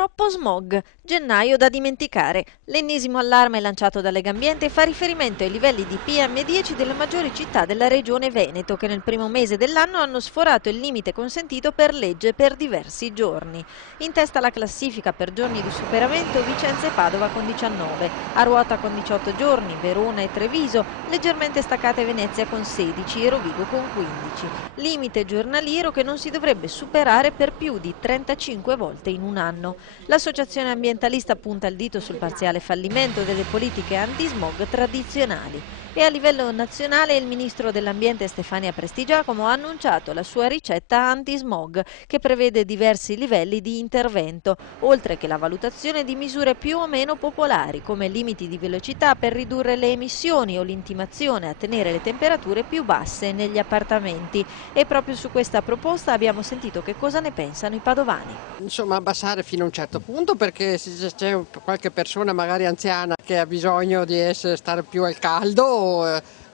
Troppo smog, gennaio da dimenticare. L'ennesimo allarme lanciato da Legambiente fa riferimento ai livelli di PM10 delle maggiori città della regione Veneto, che nel primo mese dell'anno hanno sforato il limite consentito per legge per diversi giorni. In testa alla classifica per giorni di superamento Vicenza e Padova con 19, a ruota con 18 giorni Verona e Treviso, leggermente staccate Venezia con 16 e Rovigo con 15. Limite giornaliero che non si dovrebbe superare per più di 35 volte in un anno. L'associazione ambientalista punta il dito sul parziale fallimento delle politiche antismog tradizionali e a livello nazionale il ministro dell'ambiente Stefania Prestigiacomo ha annunciato la sua ricetta antismog che prevede diversi livelli di intervento, oltre che la valutazione di misure più o meno popolari come limiti di velocità per ridurre le emissioni o l'intimazione a tenere le temperature più basse negli appartamenti. E proprio su questa proposta abbiamo sentito che cosa ne pensano i padovani. Insomma, abbassare fino a un certo punto, perché se c'è qualche persona magari anziana che ha bisogno di stare più al caldo,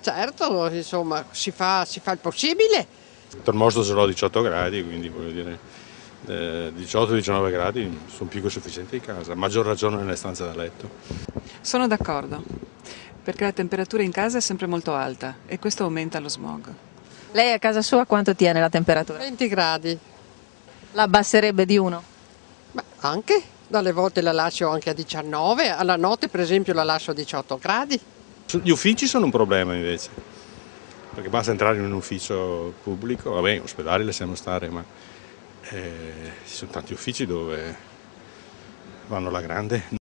certo, insomma, si fa il possibile. Il termostato ce l'ho a 18 gradi, quindi voglio dire 18-19 gradi sono più che sufficienti in casa, a maggior ragione nelle stanze da letto. Sono d'accordo, perché la temperatura in casa è sempre molto alta e questo aumenta lo smog. Lei a casa sua quanto tiene la temperatura? 20 gradi, La abbasserebbe di 1? ma anche, dalle volte la lascio anche a 19, alla notte per esempio la lascio a 18 gradi. Gli uffici sono un problema invece, perché basta entrare in un ufficio pubblico, vabbè, in ospedali lasciamo stare, ma ci sono tanti uffici dove vanno alla grande.